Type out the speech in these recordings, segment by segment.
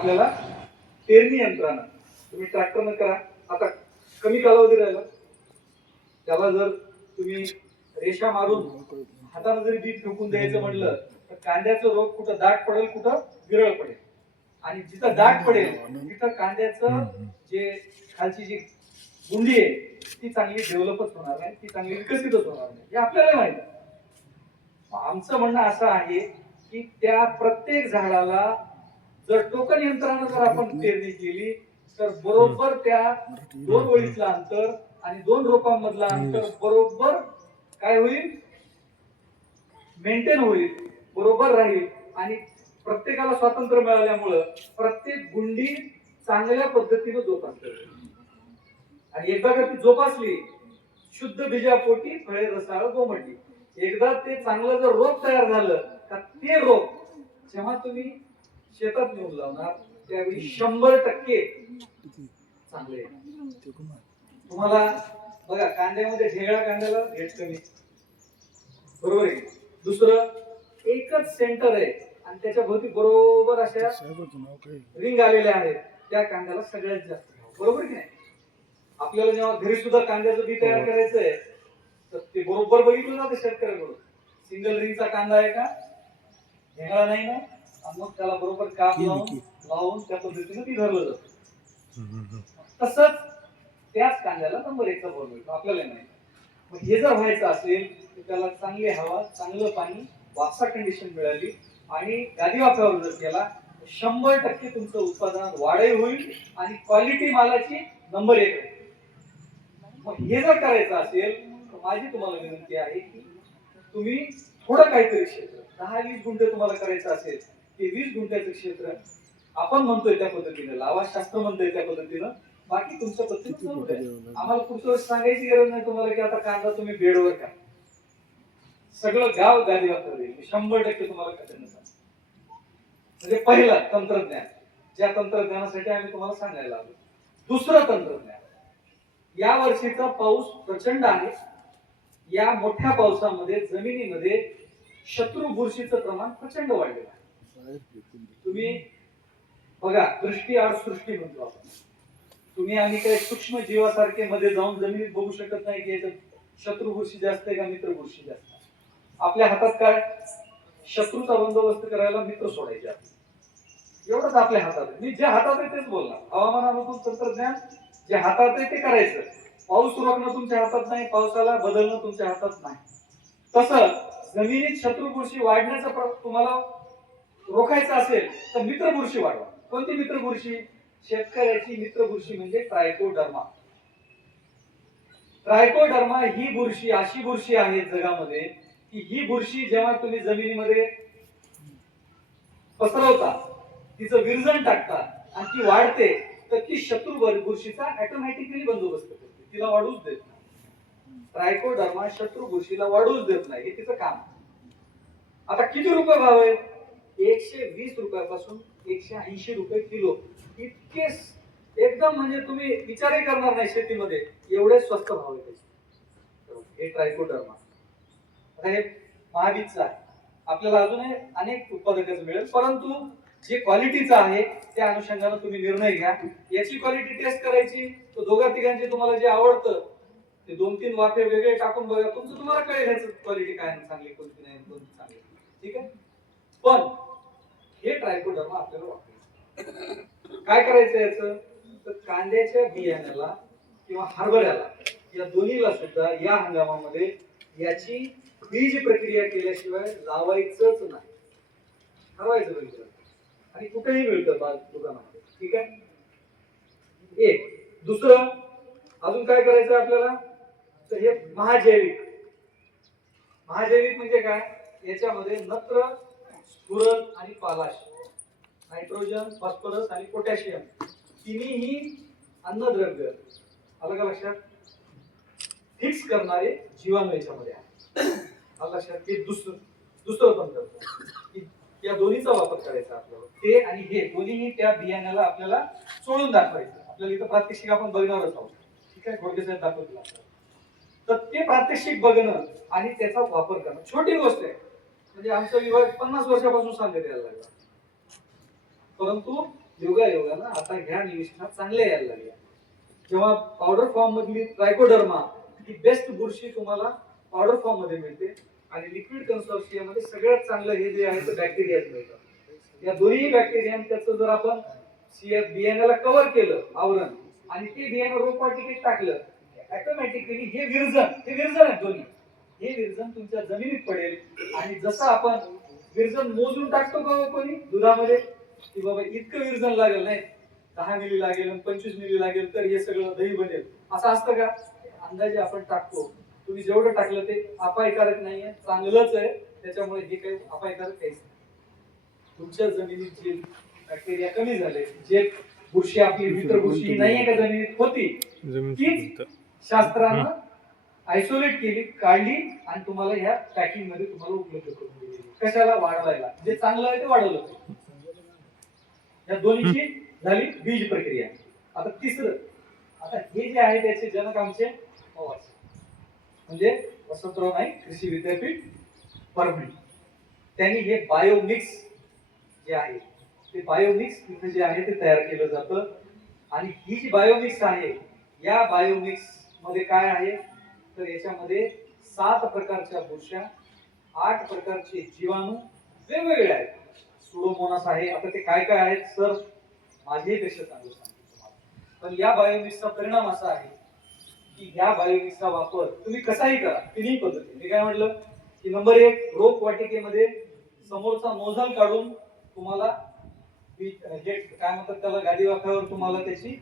आपल्याला पेरणी यंत्रानं तुम्ही ट्रॅक्टरनं करा. आता कमी कालावधी राहिला, त्याला जर तुम्ही रेषा मारून हाताने जरी बी फेकून द्यायचं म्हटलं तर कांद्याचं रोग कुठं दाट पडेल, कुठं विरळ पडेल. आणि जिथं दाट पडेल तिथं कांद्याचं जे खालची जी गुंडी आहे ती चांगली डेव्हलपच होणार नाही, ती चांगली विकसितच होणार नाही, हे आपल्याला माहिती आहे. आमचं म्हणणं असं आहे की त्या प्रत्येक झाडाला जर टोकन यंत्रानं जर आपण पेरणी केली तर बरोबर त्या 2 ओळीतलं अंतर आणि 2 रोपांमधलं अंतर बरोबर काय होईल, मेंटेन होईल, बरोबर राहील. आणि प्रत्येकाला स्वातंत्र्य मिळाल्यामुळं प्रत्येक गुंडी चांगल्या पद्धतीने जोपासली. आणि एकदा का ती जोपासली, शुद्ध बीजापोटी फळे रसाळ गोमटी, एकदा ते चांगलं जर रोप तयार झालं का ते रोप जेव्हा तुम्ही शेतात नेऊन लावणार त्यावेळी 100% चांगले. तुम्हाला बघा कांद्यामध्ये ढेगळा कांद्याला रेट कमी, बरोबर आहे. दुसरं एकच सेंटर आहे आणि त्याच्या भोवती बरोबर अशा रिंग आलेल्या आहेत, त्या कांद्याला सगळ्यात जास्त भाव, बरोबर की नाही. आपल्याला जेव्हा घरी सुद्धा कांद्याचं बी तयार करायचंय तर ते बरोबर बघितलं जातं शेतकऱ्याकडून, सिंगल रिंगचा कांदा आहे का, ढेगळा नाही ना, आणि मग त्याला बरोबर काप लावून त्या पद्धतीने ती धरलं जातं. तसंच त्याच कांद्याला नंबर 1चा भाव मिळतो, आपल्याला नाही. मग हे जर व्हायचं असेल तर त्याला चांगली हवा, चांगलं पाणी, वापसा कंडिशन मिळाली आणि गादी वाफ्यावर जर केला 100% तुमचं उत्पादनात वाढही होईल आणि क्वालिटी मालाची नंबर 1 आहे. मग हे जर करायचं असेल तर माझी तुम्हाला विनंती आहे की तुम्ही थोडं काहीतरी क्षेत्र 10-20 गुंठे तुम्हाला करायचं असेल, ते 20 गुंठ्याचं क्षेत्र आपण म्हणतोय त्या पद्धतीने लावा, शास्त्र म्हणतोय त्या पद्धतीनं, बाकी तुमच्या पद्धतीने. आम्हाला पुढचं वर्ष सांगायची गरज नाही तुम्हाला की आता कांदा तुम्ही बेडवर का, सगळं गाव गादी वापरत येईल, 100% तुम्हाला खात्रीनं सांगतो. म्हणजे पहिलं तंत्रज्ञान, ज्या तंत्रज्ञानासाठी आम्ही तुम्हाला सांगायला आलो. दुसरं तंत्रज्ञान, या वर्षीचा पाऊस प्रचंड आहे. या मोठ्या पावसामध्ये जमिनीमध्ये शत्रू बुरशीचं प्रमाण प्रचंड वाढलेलं आहे. तुम्ही बघा, दृष्टी आड सृष्टी म्हणतो आपण. तुम्ही आणि काही सूक्ष्म जीवासारखे मध्ये जाऊन जमिनीत बघू शकत नाही की याच्यात शत्रू बुरशी जास्त आहे का मित्र बुरशी जास्त आहे. आपल्या हातात काय, शत्रूचा बंदोबस्त करायला मित्र सोडायचे एवढंच आपल्या हातात आहे. मी जे हातात आहे तेच बोलणार. हवामानानुकूल तंत्रज्ञान जे हातात आहे ते करायचं. पाऊस रोखणं तुमच्या हातात नाही, पावसाला बदलणं तुमच्या हातात नाही. तसं जमिनीत शत्रू बुरशी वाढण्याचा तुम्हाला रोखायचं असेल तर मित्र बुरशी वाढवा. कोणती मित्र बुरशी? शेतकऱ्याची मित्र बुरशी म्हणजे ट्रायकोडर्मा. ट्रायकोडर्मा ही बुरशी अशी बुरशी आहे जगामध्ये की ही बुरशी जेव्हा तुम्ही जमिनीमध्ये पसरवता, तिचं विरजण टाकता आणि ती वाढते तर ती शत्रू बुरशीचा ऑटोमॅटिकली बंदोबस्त करते, तिला वाढूच देत नाही. ट्रायकोडर्मा शत्रू बुरशीला वाढूच देत नाही, हे तिचं काम. आता किती रुपये भाव आहे? 120 रुपयापासून 180 रुपये किलो, इतके एकदम म्हणजे तुम्ही विचारही करणार नाही शेतीमध्ये, एवढे स्वस्त भाव आहे त्याचे. हे ट्रायकोडर्मा. आता हे महाबीजचं आहे, आपल्याला अजूनही अनेक उत्पादकांचं मिळेल, परंतु जे क्वालिटीचं आहे त्या अनुषंगाने तुम्ही निर्णय घ्या. याची क्वालिटी टेस्ट करायची तर दोघा तिघांचे तुम्हाला जे आवडतं ते 2-3 वाफे वेगळे टाकून बघा, तुमचं तुम्हाला कळेल ह्याचं क्वालिटी काय चांगली, कोणती नाही, कोणती चांगली. ठीक आहे. पण हे ट्रायकोडर्मा आपल्याला वापरायचं. काय करायचं याचं, तर कांद्याच्या बियाण्याला किंवा हरभऱ्याला या दोन्हीला सुद्धा या हंगामामध्ये याची बीज प्रक्रिया केल्याशिवाय लावायचंच नाही. ठरवायचं बघितलं आणि कुठेही मिळतं दुकानामध्ये. ठीक आहे. एक दुसरं अजून काय करायचं आपल्याला, तर हे महाजैविक. महाजैविक म्हणजे काय, याच्यामध्ये नत्र, स्फुरद आणि पालाश, नायट्रोजन, फॉस्फरस आणि पोटॅशियम तिन्ही अन्नद्रव्य आलं का लक्षात, फिक्स करणारे जीवाणू याच्यामध्ये आहे. आलं लक्षात. हे दुसरं तंत्र, या दोन्हीचा वापर करायचा आपल्याला. ते आणि हे दोन्ही त्या बियाण्याला आपल्याला चोळून दाखवायचं. आपल्याला इथं प्रात्यक्षिक आपण बघणारच आहोत. ठीक आहे, घोडके साहेब दाखवतील आपल्याला. तर ते प्रात्यक्षिक बघणं आणि त्याचा वापर करणं छोटी गोष्ट आहे. म्हणजे आमचा विभाग 50 वर्षापासून सांगत यायला लागला, परंतु योगायोगानं आता ह्या निविष्ठा चांगल्या यायला लागल्या. जेव्हा पावडर फॉर्म मधली ट्रायकोडर्मा ही बेस्ट बुरशी तुम्हाला पावडर फॉर्म मध्ये मिळते आणि लिक्विड कन्सोर्शियम मध्ये सगळ्यात चांगलं हे जे आहे ते बॅक्टेरिया मिळतं. या दोन्ही बॅक्टेरिया त्याचं जर आपण बियाण्याला कव्हर केलं आवरण आणि ते बियाणं रोपवाटिकेत टाकलं, ऑटोमॅटिकली हे विरजन आहे दोन्ही, हे विरजन तुमच्या जमिनीत पडेल. आणि जसं आपण विरजन मोजून टाकतो का कोणी दुधामध्ये की बाबा इतकं विरजन लागेल, नाही 10 मिली लागेल 25 मिली लागेल तर हे सगळं दही बनेल असं असतं का? अंदाजे आपण टाकतो. तुम्ही जेवढं टाकलं ते अपायकारक नाहीये, चांगलंच आहे. त्याच्यामुळे हे काही अपायकारक काहीच नाही. तुमच्या जमिनीत जे बॅक्टेरिया कमी झाले, जे बुरशी आपली मित्र बुरशी नाहीये का जमिनीत होती, तीच शास्त्रानं आयसोलेट केली, काढली आणि तुम्हाला ह्या पॅकिंग मध्ये तुम्हाला उपलब्ध करून दिली. कशाला? वाढवायला. जे चांगलं आहे ते वाढवलं. या दोन्हीची झाली बीज प्रक्रिया. आता तिसरं, आता हे जे आहे त्याचे जनक आमचे पवार म्हणजे वसंतराव नाईक कृषी विद्यापीठ परभणी. त्यांनी हे बायोमिक्स जे आहे ते बायोमिक्स तिथे जे आहे ते तयार केलं जातं. आणि ही जी बायोमिक्स आहे, या बायोमिक्स मध्ये काय आहे तर याच्यामध्ये 7 प्रकारच्या बुरश्या, 8 प्रकारचे जीवाणू वेगवेगळे आहेत. सुडोमोनास आहे. आता ते काय काय आहेत सर माझे पेक्षा चांगलं सांगतो तुम्हाला. पण या बायोमिक्सचा परिणाम असा आहे की या बायोमिक्सचा वापर तुम्ही कसाही करा, तिन्ही पद्धतीने. मी काय म्हटलं की नंबर 1, रोप वाटिकेमध्ये समोरचा नोझल काढून तुम्हाला हे काय म्हणतात त्याला, गादी वाफ्यावर तुम्हाला त्याची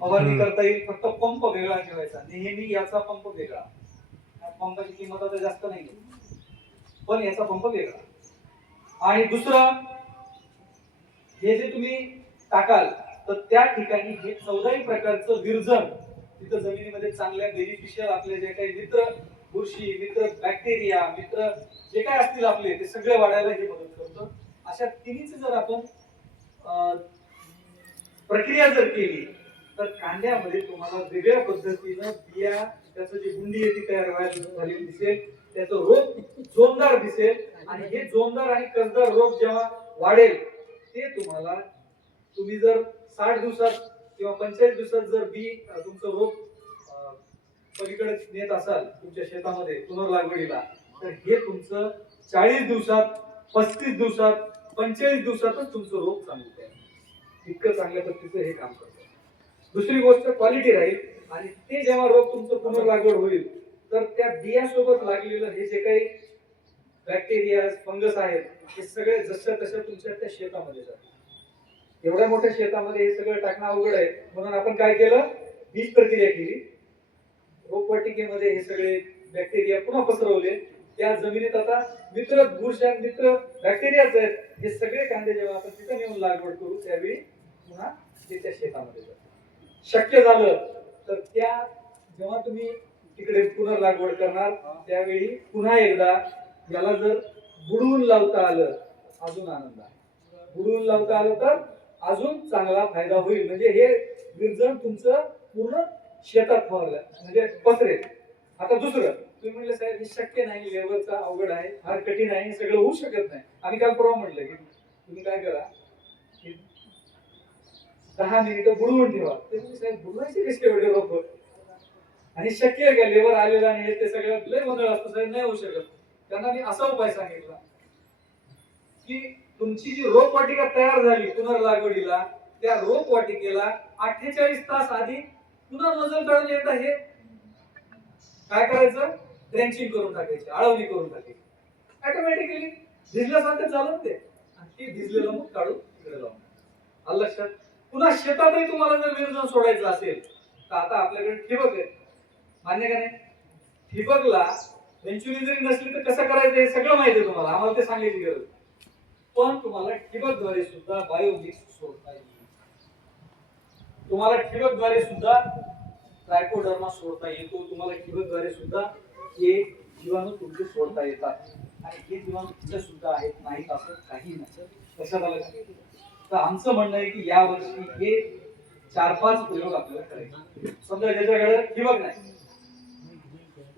फवारणी करता येईल. फक्त पंप वेगळा ठेवायचा नेहमी, याचा पंप वेगळा. पंपाची किंमत आता जास्त नाही पण याचा पंप वेगळा. आणि दुसरं, हे जे तुम्ही टाकाल तर त्या ठिकाणी हे 14 प्रकारचं विरजन तिथं जमिनीमध्ये चांगल्या बेनिफिशियल आपले जे काही मित्र बुरशी, मित्र बॅक्टेरिया, मित्र जे काय असतील आपले ते सगळे वाढायला हे मदत करतं. अशा तिन्हीच जर आपण प्रक्रिया जर केली तर कांद्यामध्ये तुम्हाला वेगळ्या पद्धतीनं बिया, त्याचं जे गुंडी आहे ती तयार व्हायला झालेली दिसेल, त्याचं रोप जोमदार दिसेल. आणि हे जोमदार आणि कसदार रोप जेव्हा वाढेल ते तुम्ही जर 60 दिवसात किंवा 45 दिवसात जर बी तुमचं रोप पलीकडे नेत असाल तुमच्या शेतामध्ये पुनर्लागवडीला, तर हे तुमचं 40 दिवसात, 35 दिवसात, 45 दिवसातच तुमचं रोप चांगलं आहे. इतकं चांगल्या पद्धतीचं हे काम करतं. दुसरी गोष्ट क्वालिटी राहील. आणि ते जेव्हा रोप तुमचं पुनर्लागवड होईल तर त्या बियासोबत लागलेलं हे जे काही बॅक्टेरिया, फंगस आहेत हे सगळे जसं तसं तुमच्या त्या शेतामध्ये जातात. एवढ्या मोठ्या शेतामध्ये हे सगळं टाकणं अवघड आहे. म्हणून आपण काय केलं, बीज प्रक्रिया केली. रोपवाटिकेमध्ये हे सगळे बॅक्टेरिया पुन्हा पसरवले. त्या जमिनीत आता मित्र बुरशा, मित्र बॅक्टेरियाच आहेत. हे सगळे कांदे जेव्हा आपण तिथे नेऊन लागवड करू त्यावेळी पुन्हा ते त्या शेतामध्ये जातात. शक्य झालं तर त्या जेव्हा तुम्ही तिकडे पुनर्लागवड करणार त्यावेळी पुन्हा एकदा याला जर बुडवून लावता आलं अजून आनंद आहे. बुडवून लावता आलं तर अजून चांगला फायदा होईल. म्हणजे हे विरजन तुमचं पूर्ण शेतात फवारलं म्हणजे पसरेल. आता दुसरं, तुम्ही म्हणलं साहेब हे शक्य नाही, लेवलचा अवघड आहे, फार कठीण आहे, हे सगळं होऊ शकत नाही. आम्ही काल परवा म्हटलं की तुम्ही काय करा, 10 मिनिटं बुडवून ठेवा. ते साहेब बुडवायचे कसे एवढे रोप आणि शक्य आहे का? लेबर आलेला आणि ते सगळं लय गोंधळ असतो साहेब, नाही होऊ शकत. त्यांना मी असा उपाय सांगितला की तुमची जी रोपवाटिका तयार झाली पुनर्लागवडीला, त्या रोपवाटिकेला 48 तास आधी पुन्हा नजर काढून एकदा हे काय करायचं, ड्रेंचिंग करून टाकायची, आळवणी करून टाकायची. ऑटोमॅटिकली भिजल्यासारखं चालून ते आणि ते भिजलेलं मग काढून तिकडे लावून आलं लक्षात. पुन्हा शेतातही तुम्हाला जर विरजन सोडायचं असेल तर आता आपल्याकडे ठिबक आहे, मान्य का नाही? ठिबकला वेंचुरी जरी नसली तर कसं करायचं हे सगळं माहिती आहे तुम्हाला, आम्हाला ते सांगायची गरज. पण तुम्हाला ठिबकद्वारे सुद्धा बायोमिक्स सोडता येईल. तुम्हाला ठिबकद्वारे सुद्धा ट्रायकोडर्मा सोडता येतो. तुम्हाला ठिबकद्वारे सुद्धा हे जीवाणू तुमचे सोडता येतात. आणि हे जीवाणू तुमचे सुद्धा आहेत, नाहीत असं काही नाही. लक्षात आलं? तर आमचं म्हणणं आहे की या वर्षी हे 4-5 प्रयोग आपल्याला करायचे. समजा ज्याच्याकडे ठिबक नाही,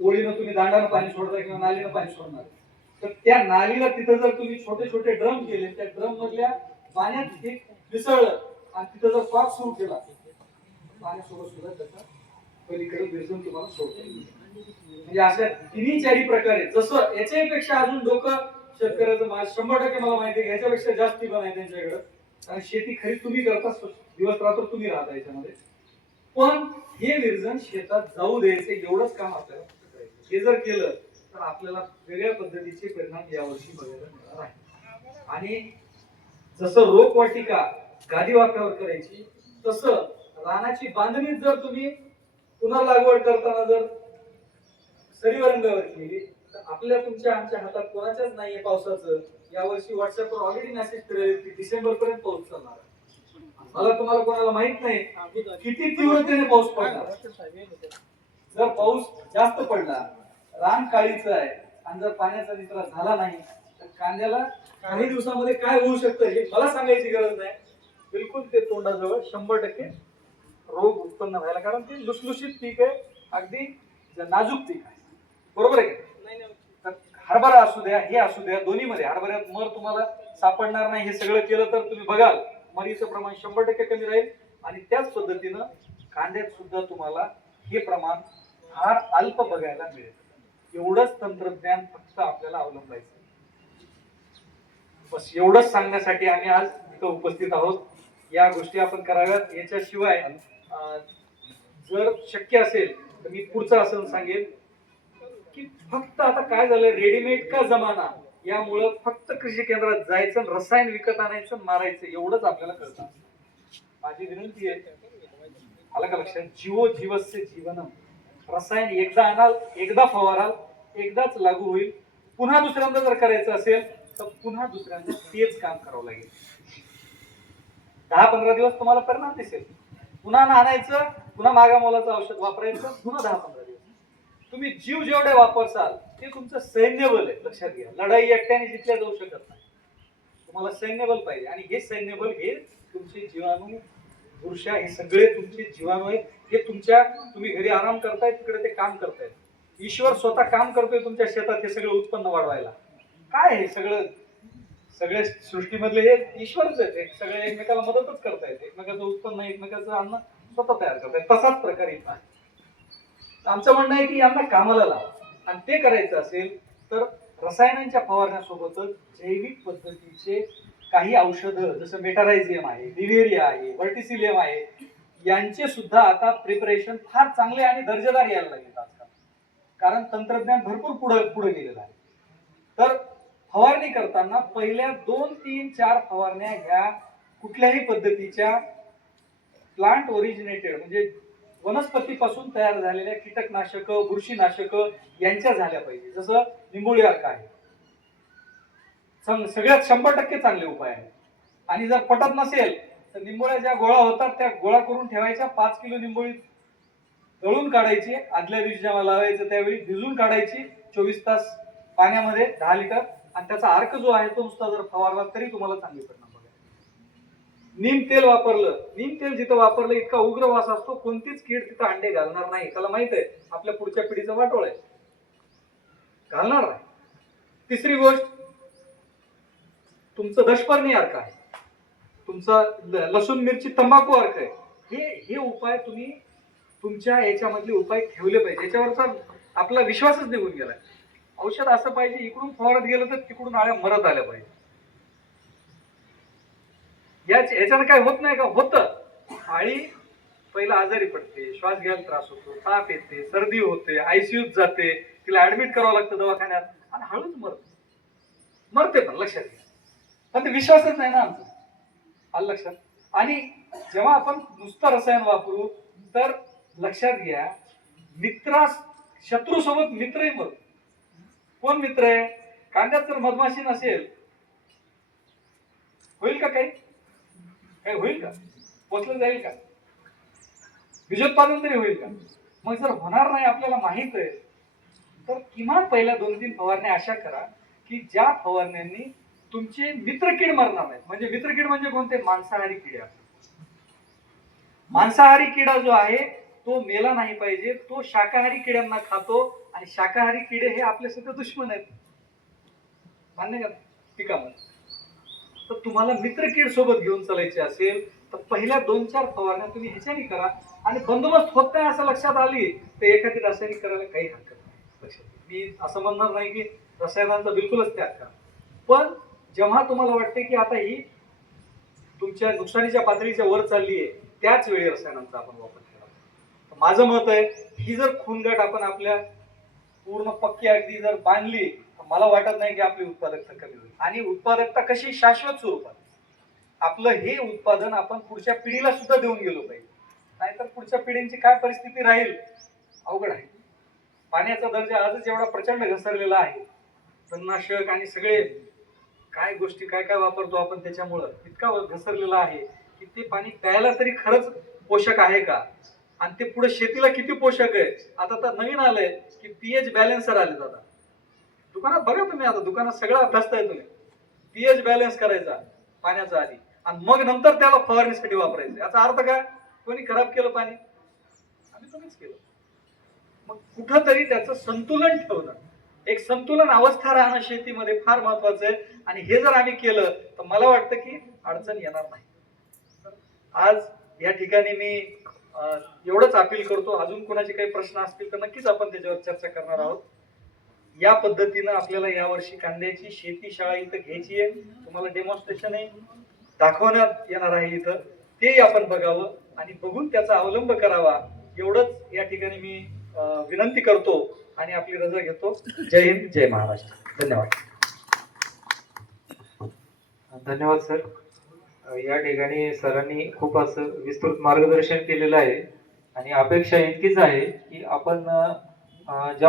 ओळीनं तुम्ही दांडानं पाणी सोडता किंवा नालीनं पाणी सोडणार, तर त्या नालीला तिथं जर तुम्ही छोटे छोटे ड्रम केले, त्या ड्रम मधल्या पाण्यात हे मिसळलं आणि तिथं जर क्रॉस सुरू केला पाण्यासोबत सुद्धा त्याचा पलीकडे विरजन तुम्हाला सोडता येईल. म्हणजे अशा तिन्ही चारी प्रकारे जसं याच्यापेक्षा अजून डोकं शेतकऱ्याचं 100% मला माहिती आहे याच्यापेक्षा जास्ती पण आहे त्यांच्याकडे. कारण शेती खरी तुम्ही करता, दिवस रात्र तुम्ही राहता याच्यामध्ये. पण हे विरजन शेतात जाऊ द्यायचं एवढंच काम आपल्याला करायचं. हे जर केलं तर आपल्याला वेगळ्या पद्धतीचे परिणाम यावर्षी बघायला मिळणार आहे. आणि जसं रोपवाटिका गादी वाफ्यावर करायची तसं रानाची बांधणी जर तुम्ही पुन्हा लागवड करताना जर सरीवरंगावर केली तर आपल्या तुमच्या आमच्या हातात कोणाच्याच नाहीये पावसाचं. यावर्षी व्हॉट्सअपवर ऑलरेडी मेसेज करेल की डिसेंबर पर्यंत पाऊस चालणार आहे. मला तुम्हाला कोणाला माहित नाही किती तीव्रतेने पाऊस पडणार. जर पाऊस जास्त पडला, रान काळीचं आहे आणि जर पाण्याचा निचरा झाला नाही तर कांद्याला काही दिवसामध्ये काय होऊ शकतं हे मला सांगायची गरज नाही. बिलकुल ते तोंडाजवळ 100% रोग उत्पन्न व्हायला, कारण ते लुसलुशीत पीक आहे, अगदी नाजूक पीक आहे. बरोबर आहे का? हरभरा असू द्या, हे असू द्या, दोन्ही मध्ये हरभऱ्यात मर तुम्हाला सापडणार नाही. हे सगळं केलं तर तुम्ही बघाल मरीचं प्रमाण 100% कमी राहील. आणि त्याच पद्धतीनं कांद्यात सुद्धा तुम्हाला हे प्रमाण फार अल्प बघायला मिळेल. एवढंच तंत्रज्ञान फक्त आपल्याला अवलंबायचं. बस एवढंच सांगण्यासाठी आम्ही आज इथं उपस्थित आहोत. या गोष्टी आपण कराव्यात. याच्याशिवाय जर शक्य असेल तर मी पुढचं असं सांगेल की फक्त आता काय झालंय, रेडीमेड का जमाना, यामुळं फक्त कृषी केंद्रात जायचं, रसायन विकत आणायचं, मारायचं एवढंच आपल्याला कळतं. माझी विनंती आहे, आलं का लक्षात, जीवो जीवस्य जीवनम. रसायन एकदा आणाल, एकदा फवाराल, एकदाच लागू होईल. पुन्हा दुसऱ्यांदा जर करायचं असेल तर पुन्हा दुसऱ्यांदा तेच काम करावं लागेल. 10-15 दिवस तुम्हाला परिणाम दिसेल. पुन्हा आणायचं, पुन्हा मागा मोलाचं औषध वापरायचं, पुन्हा 10-15 दिवस. तुम्ही जीव जेवढे वापरसाल ते तुमचं सैन्यबल आहे. लक्षात घ्या, लढाई एकट्याने जिंकल्या जाऊ शकत नाही. तुम्हाला सैन्यबल पाहिजे. आणि हे सैन्यबल हे तुमचे जीवाणू, बुरशा, हे सगळे तुमचे जीवाणू आहेत. हे तुम्ही घरी आराम करताय, तिकडे ते काम करतायत. ईश्वर स्वतः काम करतोय तुमच्या शेतात हे सगळं उत्पन्न वाढवायला. काय हे सगळे सृष्टीमधले हे ईश्वरच आहेत. सगळे एकमेकाला मदतच करतायत. एकमेकाचं उत्पन्न, एकमेकाचं अन्न स्वतः तयार करतायत. तसाच प्रकार येत आहे. आमचं म्हणणं आहे की यांना कामाला लावा. आणि ते करायचं असेल तर रसायनांच्या फवारण्यासोबतच जैविक पद्धतीचे काही औषधं, जसं मेटारायझियम आहे, लिव्हेरिया आहे, व्हर्टिसिलियम आहे, यांचे सुद्धा आता प्रिपरेशन फार चांगले आणि दर्जेदार यायला लागले आजकाल. कारण तंत्रज्ञान भरपूर पुढे गेलेलं आहे. तर फवारणी करताना पहिल्या 2-3-4 फवारण्या ह्या कुठल्याही पद्धतीच्या प्लांट ओरिजिनेटेड म्हणजे वनस्पतीपासून तयार झालेल्या कीटकनाशक, बुरशीनाशक यांच्या झाल्या पाहिजे. जसं निंबोळी अर्क आहे, सगळ्यात 100% चांगले उपाय आहे. आणि जर पटत नसेल तर निंबोळ्या ज्या गोळा होतात त्या गोळा करून ठेवायच्या. 5 किलो निंबोळी दळून काढायची, आदल्या दिवशी जेव्हा लावायचं त्यावेळी भिजून काढायची 24 तास पाण्यामध्ये 10 लिटर. आणि त्याचा अर्क जो आहे तो नुसता जर फवारला तरी तुम्हाला चांगले परिणाम बघायला. नीम तेल वापरलं, नीम तेल जिथं वापरलं इतका उग्र वास असतो, कोणतीच कीड तिथं अंडे घालणार नाही. त्याला माहित आहे आपल्या पुढच्या पिढीचं वाटोळ आहे, घालणार नाही. तिसरी गोष्ट, तुमचं दशपर्णी अर्क आहे, तुमचा लसूण मिरची तंबाखू अर्क आहे. हे उपाय तुम्ही तुमच्या याच्यामधले उपाय ठेवले पाहिजे. याच्यावरचा आपला विश्वासच निघून गेलाय. औषध असं पाहिजे इकडून फवारत गेलं तर तिकडून आळ्या मरत आल्या पाहिजे. याच्यानं काय होत नाही का? होतं. आळी पहिला आजारी पडते, श्वास घ्यायला त्रास होतो, ताप येते, सर्दी होते, आयसीयूत जाते, तिला ऍडमिट करावं लागतं दवाखान्यात आणि हळूच मरते. पण लक्षात घ्या, पण ते विश्वासच नाही ना आमचा. आलं लक्षात. आणि जेव्हा आपण नुसतं रसायन वापरू तर लक्षात घ्या, शत्रू सोबत मित्रही मरतो. कोण मित्र आहे? कांद्यात जर मधमाशी नसेल होईल का? काही होईल का? पोचलं जाईल का? बीजोत्पादन तरी होईल का? मग जर होणार नाही आपल्याला माहित आहे तर किमान पहिल्या 2-3 फवारण्या अशा करा की ज्या फवारण्यांनी तुमचे मित्रकीड मरणार नाहीत. म्हणजे मित्रकीड म्हणजे कोणते? मांसाहारी किडे. मांसाहारी किडा जो आहे तो मेला नाही पाहिजे. तो शाकाहारी किड्यांना खातो आणि शाकाहारी किडे हे आपल्यासाठी दुश्मन आहेत. मान्य का पिकामध्ये? तर तुम्हाला मित्रकीड सोबत घेऊन चालायचे असेल तर पहिल्या 2-4 फवारण्या तुम्ही ह्याच्याने करा आणि बंदोबस्त होत नाही असं लक्षात आली तर एखादी रासायनिक करायला काही हरकत नाही. लक्षात घ्या. मी असं म्हणणार नाही की रसायनांचा बिलकुलच त्याग करा, पण जेव्हा तुम्हाला वाटते की आता ही तुमच्या नुकसानीच्या पातळीच्या वर चालली आहे त्याच वेळी रसायनांचा आपण वापर केला. माझं मत आहे ही जर खूनगाठ आपण आपल्या पूर्ण पक्की अगदी जर बांधली तर मला वाटत नाही की आपली उत्पादकता कमी होईल. आणि उत्पादकता कशी शाश्वत स्वरूपात आपलं हे उत्पादन आपण पुढच्या पिढीला सुद्धा देऊन गेलो पाहिजे, नाहीतर पुढच्या पिढींची काय परिस्थिती राहील अवघड आहे. पाण्याचा दर्जा आजच एवढा प्रचंड घसरलेला आहे, तणनाशक आणि सगळे काय गोष्टी काय काय वापरतो आपण त्याच्यामुळं इतका घसरलेला आहे की ते पाणी प्यायला तरी खरंच पोषक आहे का, आणि ते पुढे शेतीला किती पोषक आहे. आता तर नवीन आलंय की पीएच बॅलेन्सर आले. आता दुकानात बघा तुम्ही, आता दुकानात सगळं अभ्यासताय तुम्ही, पीएच बॅलन्स करायचा पाण्याचा आधी आणि मग नंतर त्याला फवारणीसाठी वापरायचं. याचा अर्थ काय, कोणी खराब केलं पाणी, आम्ही तुम्हीच केलं. मग कुठंतरी त्याचं संतुलन ठेवणं, एक संतुलन अवस्था राहणं शेतीमध्ये फार महत्वाचं आहे. आणि हे जर आम्ही केलं तर मला वाटतं की अडचण येणार नाही. आज या ठिकाणी मी एवढंच अपील करतो, अजून कोणाचे काही प्रश्न असतील तर नक्कीच आपण त्याच्यावर चर्चा करणार आहोत. या पद्धतीनं आपल्याला यावर्षी कांद्याची शेती शाळा इथं घ्यायची आहे. तुम्हाला डेमॉन्स्ट्रेशन आहे दाखवण्यात येणार आहे इथं, तेही आपण बघावं आणि बघून त्याचा अवलंब करावा, एवढंच या ठिकाणी मी विनंती करतो आणि आपली रजा घेतो. जय हिंद, जय महाराष्ट्र. धन्यवाद. धन्यवाद सर. या ठिकाणी सरांनी खूप असं विस्तृत मार्गदर्शन केलेलं आहे आणि अपेक्षा इतकीच आहे की आपण ज्या